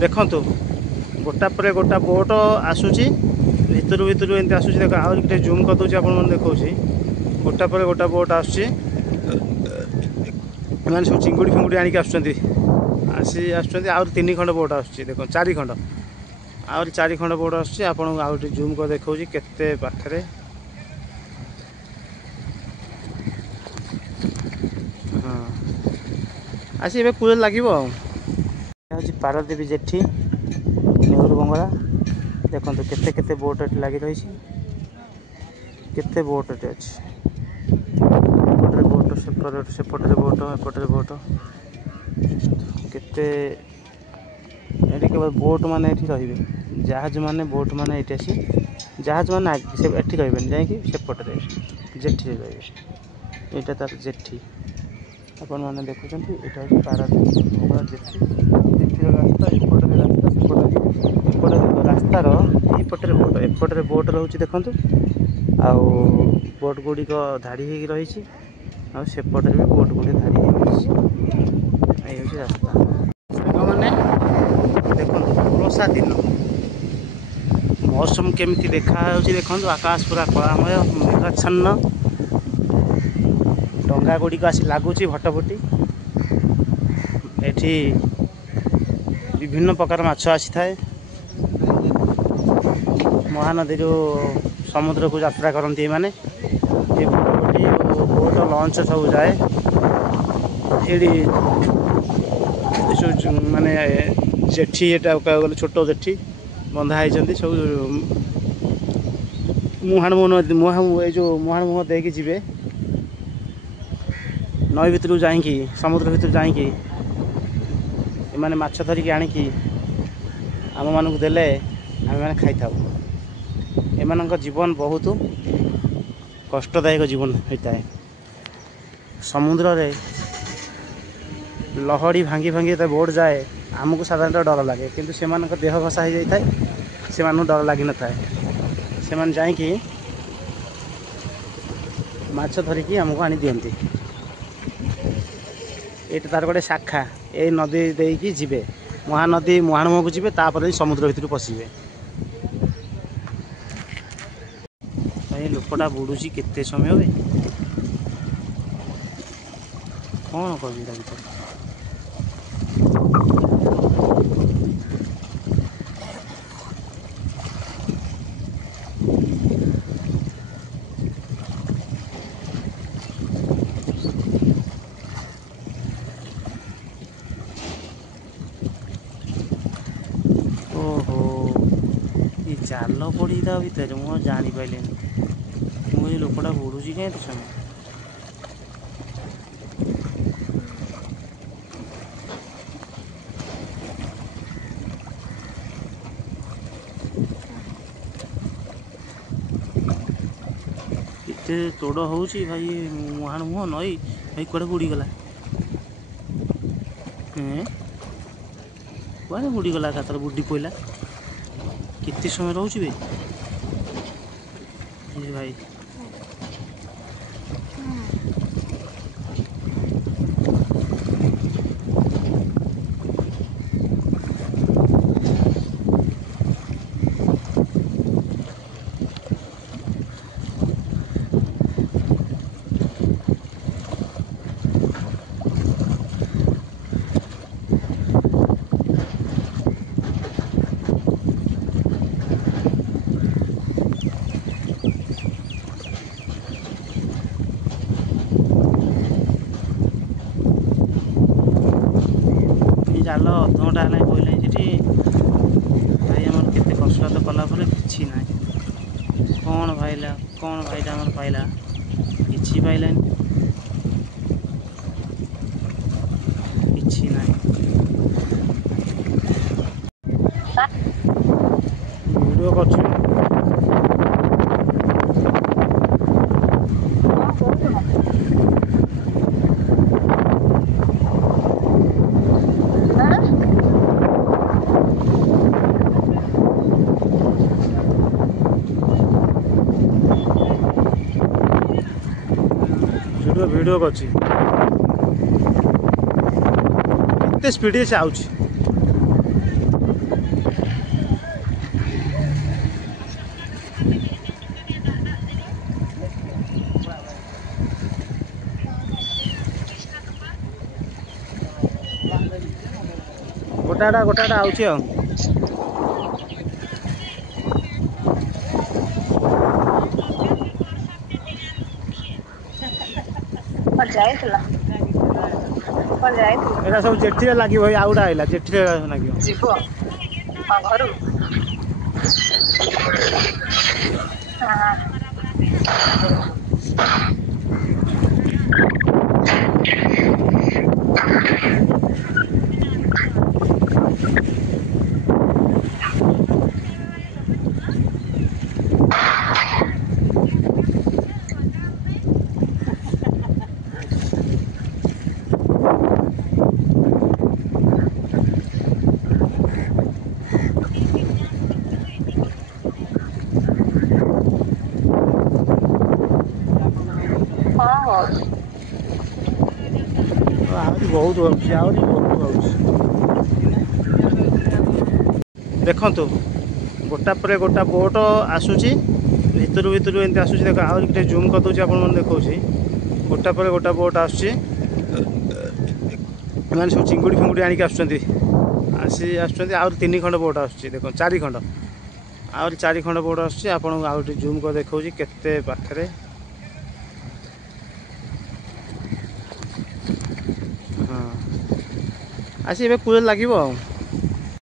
देखु गोटा पर गोटा बोट आसूची भितर भितर एमती आसूची देख आज गोटे जूम कर दूसरी आप देखा गोटा पर गोटा बोट आसूची मैंने सब चिंगुड़ी फिंगुड़ी आणिक आसी आउट 3 खंड बोट आसूची देख 4 खंड आउरी 4 खंड बोट आसूची आपन आउट जूम कर देखा केते पाखरे हाँ आसी ए कूल लगे हूँ पारादीप जेठी नेहरू बंगला देखो केते केते बोट लगी रही केते बोट अच्छी बोट सेपटे बोट एपटे बोट केते केवल बोट मैंने रे जहाज मैंने बोट मैंने ये आसी जहाज मैंने एटी रे जापटे जेठी रे यहाँ तार जेठी आपण मैंने देखुं यहाँ हूँ पारादीप जेठी जेठी रास्ता एपटे रास्ता सेपटे रास्तार यपटे बोट एपटे बोट रोचे देखु आउ बोट गुड़िक धाड़ी हो रही सेपटे भी बोट गुड़ी धाड़ी हो रास्ता मैंने देखो वर्षा दिन मौसम केमी देखा देखो आकाश पूरा कलामय मेघाच्छन्न डंगा गुड़िक आसी लगुच भटभटी एठी विभिन्न प्रकार माछ आसी थाए महानदी समुद्र को यात्रा करती माने ये भटभटी बोट लंच सब जाए ये माने जेठी एटा गले छोट जेठी बंधा होती सब मुहाण मुह ये जो मुहाण मुह देकी जीवे नई भितर जाइकी समुद्र भितर जाइकी एमाने माछ धरिकी आनिकी आम मानक देले आम मैंने खाई था एमान जीवन बहुत कष्टदायक जीवन होता है समुद्र रे लहड़ी भांगी भांगी तो बोट जाए आमको साधारणतः डर लगे किंतु से देह घसा हो जाए से डर लगी न था से जाइकी माछ धरिकी आमको आनी दियंती ये तार गोटे शाखा ये नदी देकी जीवे महानदी मुहाणमुह को जीवे तापर समुद्र भितर पशिबे लोकटा बुड़ुची केते समय हुए कौन कर जाल पड़ी था भितर मुझे जानी पारे मुझे लोकटा बुड़ुची कहीं समय केते तोड़ हो भाई मुहाण मुह नई भाई कड़े बुड़ीगला कड़े बुड़ीगला का बुड्डी पड़ा कितने समय रोचे भाई जाल अध घंटा है बोले भाई आम के कसरत कलापर कि ना कौन भाईला कौन भाईटा आम पाइला कि पाइलानी कि ना वीडियो कर वीडियो कर स्पीड से आउची ଗୋଟାଟା ଆଉଛି ଆଉ। ଏଇଟା ସବୁ ଜେଠିରେ ଲାଗିବ। ଏଇ ଆଉ ଗୋଟେ ଆଇଲା ଜେଠିରେ ଲାଗିବ। ଯିବ ଘରୁ ଆହୁରି ବହୁତ ହେଉଛି। ଦେଖନ୍ତୁ ଗୋଟା ପରେ ଗୋଟା ବୋଟ ଆସୁଛି ଭିତରୁ ଏମିତି ଆସୁଛି। ଦେଖ ଆହୁରି ଟିକେ ଜୁମ୍ କରିଦେଉଛି ଆପଣମାନେ ଦେଖାଉଛି। ଗୋଟା ପରେ ଗୋଟା ବୋଟ ଆସୁଛି। ଏମାନେ ସବୁ ଚିଙ୍ଗୁଡ଼ି ଫିଙ୍ଗୁଡ଼ି ଆଣିକି ଆସୁଛନ୍ତି। ଆହୁରି 3 ଖଣ୍ଡ ବୋଟ ଆସୁଛି। ଦେଖନ୍ତୁ 4 ଖଣ୍ଡ, ଆହୁରି 4 ଖଣ୍ଡ ବୋଟ ଆସୁଛି। ଆପଣଙ୍କୁ ଆଉ ଟିକେ ଜୁମ୍ କରି ଦେଖାଉଛି କେତେ ପାଖରେ। ହଁ ଆସି ଏବେ କୂଳରେ ଲାଗିବ ଆଉ।